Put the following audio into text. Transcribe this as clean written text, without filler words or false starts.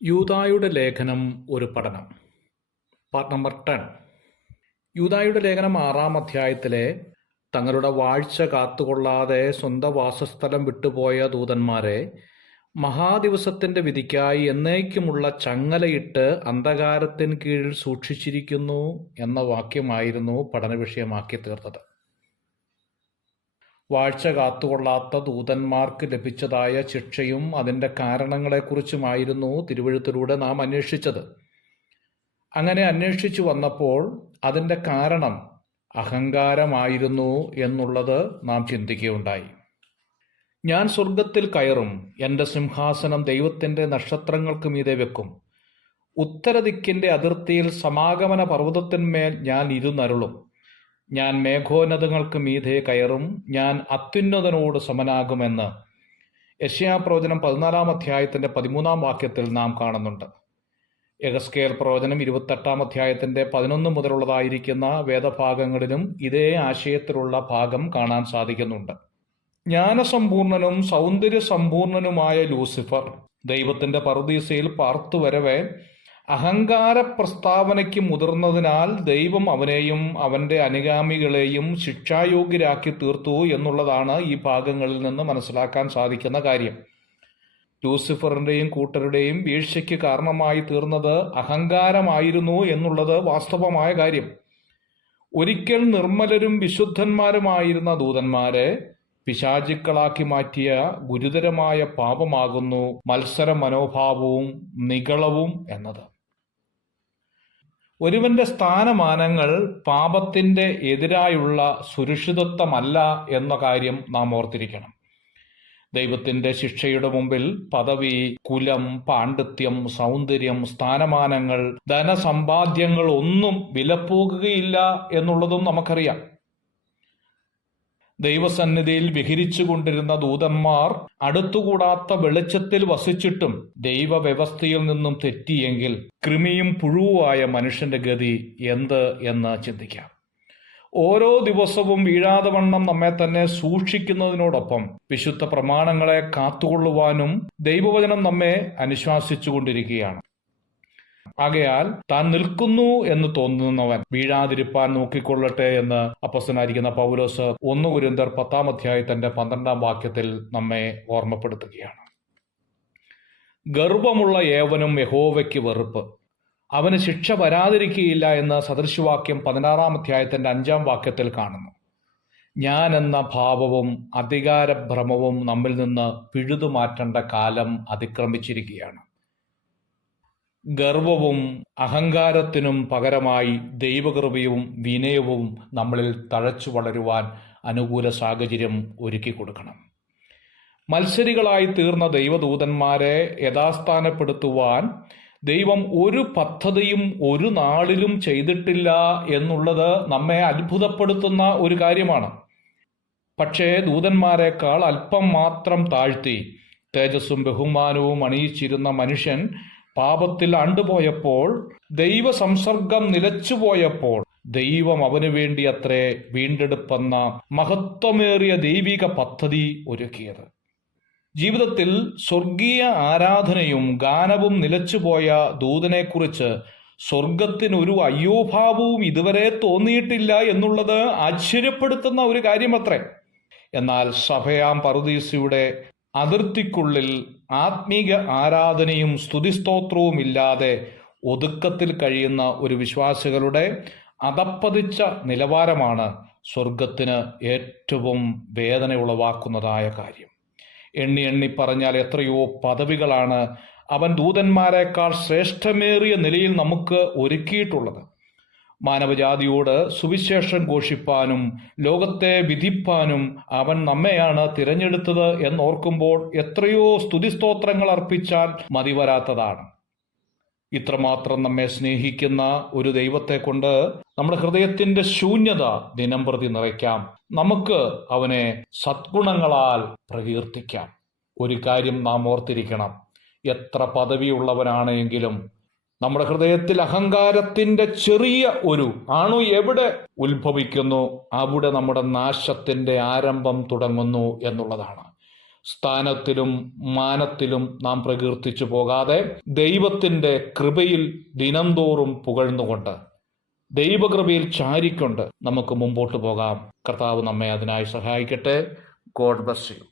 യൂദായുടെ ലേഖനം ഒരു പഠനം. Part number 10. യൂദായുടെ ലേഖനം 6-ാം അധ്യായത്തിലെ തങ്ങളുടെ വാഴ്ച കാത്തുകൊള്ളാതെ സ്വന്തം വാസസ്ഥലം വിട്ടുപോയ ദൂതന്മാരെ മഹാദിവസത്തിന്റെ വിധിക്കായി എന്നേക്കുമുള്ള ചങ്ങലയിട്ട് അന്ധകാരത്തിന് കീഴിൽ സൂക്ഷിച്ചിരിക്കുന്നു എന്ന വാക്യമായിരുന്നു പഠന വിഷയമാക്കി തീർത്തത്. വാഴ്ച കാത്തുകൊള്ളാത്ത ദൂതന്മാർക്ക് ലഭിച്ചതായ ശിക്ഷയും അതിൻ്റെ കാരണങ്ങളെക്കുറിച്ചുമായിരുന്നു തിരുവെഴുത്തിലൂടെ നാം അന്വേഷിച്ചത്. അങ്ങനെ അന്വേഷിച്ചു വന്നപ്പോൾ അതിൻ്റെ കാരണം അഹങ്കാരമായിരുന്നു എന്നുള്ളത് നാം ചിന്തിക്കുകയുണ്ടായി. ഞാൻ സ്വർഗത്തിൽ കയറും, എൻ്റെ സിംഹാസനം ദൈവത്തിൻ്റെ നക്ഷത്രങ്ങൾക്ക് മീതെ വെക്കും. ഉത്തരദിക്കിൻ്റെ അതിർത്തിയിൽ സമാഗമന പർവ്വതത്തിന്മേൽ ഞാൻ ഇരുന്നരുളും. ഞാൻ മേഘോന്നതങ്ങൾക്ക് മീതെ കയറും, ഞാൻ അത്യുന്നതനോട് സമനാകുമെന്ന് യെശയ്യാപ്രവചനം 14-ാം അധ്യായത്തിൻ്റെ 13-ാം വാക്യത്തിൽ നാം കാണുന്നുണ്ട്. യെഹെസ്കേൽ പ്രവചനം 28-ാം അധ്യായത്തിൻ്റെ 11 മുതലുള്ളതായിരിക്കുന്ന വേദഭാഗങ്ങളിലും ഇതേ ആശയത്തിലുള്ള ഭാഗം കാണാൻ സാധിക്കുന്നുണ്ട്. ജ്ഞാനസമ്പൂർണനും സൗന്ദര്യസമ്പൂർണനുമായ ലൂസിഫർ ദൈവത്തിൻ്റെ പറുദീസയിൽ പാർത്തുവരവെ അഹങ്കാര പ്രസ്താവനയ്ക്ക് മുതിർന്നതിനാൽ ദൈവം അവനെയും അവൻ്റെ അനുഗാമികളെയും ശിക്ഷായോഗ്യരാക്കി തീർത്തു എന്നുള്ളതാണ് ഈ ഭാഗങ്ങളിൽ നിന്ന് മനസ്സിലാക്കാൻ സാധിക്കുന്ന കാര്യം. ലൂസിഫറിൻ്റെയും കൂട്ടരുടെയും വീഴ്ചയ്ക്ക് കാരണമായി തീർന്നത് അഹങ്കാരമായിരുന്നു എന്നുള്ളത് വാസ്തവമായ കാര്യം. ഒരിക്കൽ നിർമ്മലരും വിശുദ്ധന്മാരുമായിരുന്ന ദൂതന്മാരെ പിശാചുക്കളാക്കി മാറ്റിയ ഗുരുതരമായ പാപമാകുന്നു മത്സര മനോഭാവവും നിഗളവും എന്നത്. ഒരുവന്റെ സ്ഥാനമാനങ്ങൾ പാപത്തിന്റെ എതിരായുള്ള സുരക്ഷിതത്വമല്ല എന്ന കാര്യം നാം ഓർത്തിരിക്കണം. ദൈവത്തിന്റെ ശിക്ഷയുടെ മുമ്പിൽ പദവി, കുലം, പാണ്ഡിത്യം, സൗന്ദര്യം, സ്ഥാനമാനങ്ങൾ, ധനസമ്പാദ്യങ്ങൾ ഒന്നും വിലപ്പോകുകയില്ല എന്നുള്ളതും നമുക്കറിയാം. ദൈവസന്നിധിയിൽ വിഹരിച്ചു കൊണ്ടിരുന്ന ദൂതന്മാർ അടുത്തുകൂടാത്ത വെളിച്ചത്തിൽ വസിച്ചിട്ടും ദൈവവ്യവസ്ഥയിൽ നിന്നും തെറ്റിയെങ്കിൽ കൃമിയും പുഴുവായ മനുഷ്യന്റെ ഗതി എന്ത് എന്ന് ചിന്തിക്കാം. ഓരോ ദിവസവും വീഴാതെ വണ്ണം നമ്മെ തന്നെ സൂക്ഷിക്കുന്നതിനോടൊപ്പം വിശുദ്ധ പ്രമാണങ്ങളെ കാത്തുകൊള്ളുവാനും ദൈവവചനം നമ്മെ അനുശാസിച്ചു കൊണ്ടിരിക്കുകയാണ്. ആകയാൽ താൻ നിൽക്കുന്നു എന്ന് തോന്നുന്നവൻ വീഴാതിരിപ്പാൻ നോക്കിക്കൊള്ളട്ടെ എന്ന് അപ്പോസ്തലനായിരിക്കുന്ന പൗലോസ് 1 കൊരിന്ത്യർ 10-ാം അധ്യായത്തിന്റെ 12-ാം വാക്യത്തിൽ നമ്മെ ഓർമ്മപ്പെടുത്തുകയാണ്. ഗർവമുള്ള ഏവനും യഹോവയ്ക്ക് വെറുപ്പ്, അവന് ശിക്ഷ വരാതിരിക്കുകയില്ല എന്ന് സദൃശവാക്യം 16-ാം അധ്യായത്തിന്റെ 5-ാം വാക്യത്തിൽ കാണുന്നു. ഞാൻ എന്ന ഭാവവും അധികാരഭ്രമവും നമ്മിൽ നിന്ന് പിഴുതുമാറ്റേണ്ട കാലം അതിക്രമിച്ചിരിക്കുകയാണ്. ഗർവവും അഹങ്കാരത്തിനും പകരമായി ദൈവകൃപയും വിനയവും നമ്മളിൽ തഴച്ചു വളരുവാൻ അനുകൂല സാഹചര്യം ഒരുക്കി കൊടുക്കണം. മത്സരികളായി തീർന്ന ദൈവദൂതന്മാരെ യഥാസ്ഥാനപ്പെടുത്തുവാൻ ദൈവം ഒരു പദ്ധതിയും ഒരു നാളിലും ചെയ്തിട്ടില്ല എന്നുള്ളത് നമ്മെ അത്ഭുതപ്പെടുത്തുന്ന ഒരു കാര്യമാണ്. പക്ഷേ ദൂതന്മാരെക്കാൾ അല്പം മാത്രം താഴ്ത്തി തേജസ്സും ബഹുമാനവും അണിയിച്ചിരുന്ന മനുഷ്യൻ പാപത്തിൽ അണ്ടുപോയപ്പോൾ, ദൈവ സംസർഗം നിലച്ചുപോയപ്പോൾ ദൈവം അവന് വേണ്ടി അത്രേ വീണ്ടെടുപ്പെന്ന മഹത്വമേറിയ ദൈവിക പദ്ധതി ഒരുക്കിയത്. ജീവിതത്തിൽ സ്വർഗീയ ആരാധനയും ഗാനവും നിലച്ചുപോയ ദൂതനെക്കുറിച്ച് സ്വർഗത്തിനൊരു അയ്യോഭാവവും ഇതുവരെ തോന്നിയിട്ടില്ല എന്നുള്ളത് ആശ്ചര്യപ്പെടുത്തുന്ന ഒരു കാര്യമത്രേ. എന്നാൽ സഭയാം പറുദീസയുടെ അതിർത്തിക്കുള്ളിൽ ആത്മീക ആരാധനയും സ്തുതിസ്തോത്രവും ഇല്ലാതെ ഒതുക്കത്തിൽ കഴിയുന്ന ഒരു വിശ്വാസികളുടെ അധപ്പതിച്ച നിലവാരമാണ് സ്വർഗത്തിന് ഏറ്റവും വേദന ഉളവാക്കുന്നതായ കാര്യം. എണ്ണി എണ്ണി പറഞ്ഞാൽ എത്രയോ പദവികളാണ് അവൻ ദൂതന്മാരെക്കാൾ ശ്രേഷ്ഠമേറിയ നിലയിൽ നമുക്ക് ഒരുക്കിയിട്ടുള്ളത്. മാനവജാതിയോട് സുവിശേഷം ഘോഷിപ്പാനും ലോകത്തെ വിധിപ്പാനും അവൻ നമ്മെയാണ് തിരഞ്ഞെടുത്തത് എന്നോർക്കുമ്പോൾ എത്രയോ സ്തുതിസ്തോത്രങ്ങൾ അർപ്പിച്ചാൽ മതിവരാത്തതാണ്. ഇത്രമാത്രം നമ്മെ സ്നേഹിക്കുന്ന ഒരു ദൈവത്തെ കൊണ്ട് നമ്മുടെ ഹൃദയത്തിന്റെ ശൂന്യത ദിനം പ്രതി നിറയ്ക്കാം. നമുക്ക് അവനെ സദ്ഗുണങ്ങളാൽ പ്രകീർത്തിക്കാം. ഒരു കാര്യം നാം ഓർത്തിരിക്കണം, എത്ര പദവിയുള്ളവനാണെങ്കിലും നമ്മുടെ ഹൃദയത്തിൽ അഹങ്കാരത്തിന്റെ ചെറിയ ഒരു അണു എവിടെ ഉത്ഭവിക്കുന്നു അവിടെ നമ്മുടെ നാശത്തിന്റെ ആരംഭം തുടങ്ങുന്നു എന്നുള്ളതാണ്. സ്ഥാനത്തിലും മാനത്തിലും നാം പ്രകീർത്തിച്ചു പോകാതെ ദൈവത്തിൻ്റെ കൃപയിൽ ദിനംതോറും പുകഴ്ന്നുകൊണ്ട് ദൈവകൃപയിൽ ചാരിക്കൊണ്ട് നമുക്ക് മുമ്പോട്ട് പോകാം. കർത്താവ് നമ്മെ അതിനായി സഹായിക്കട്ടെ. God bless you.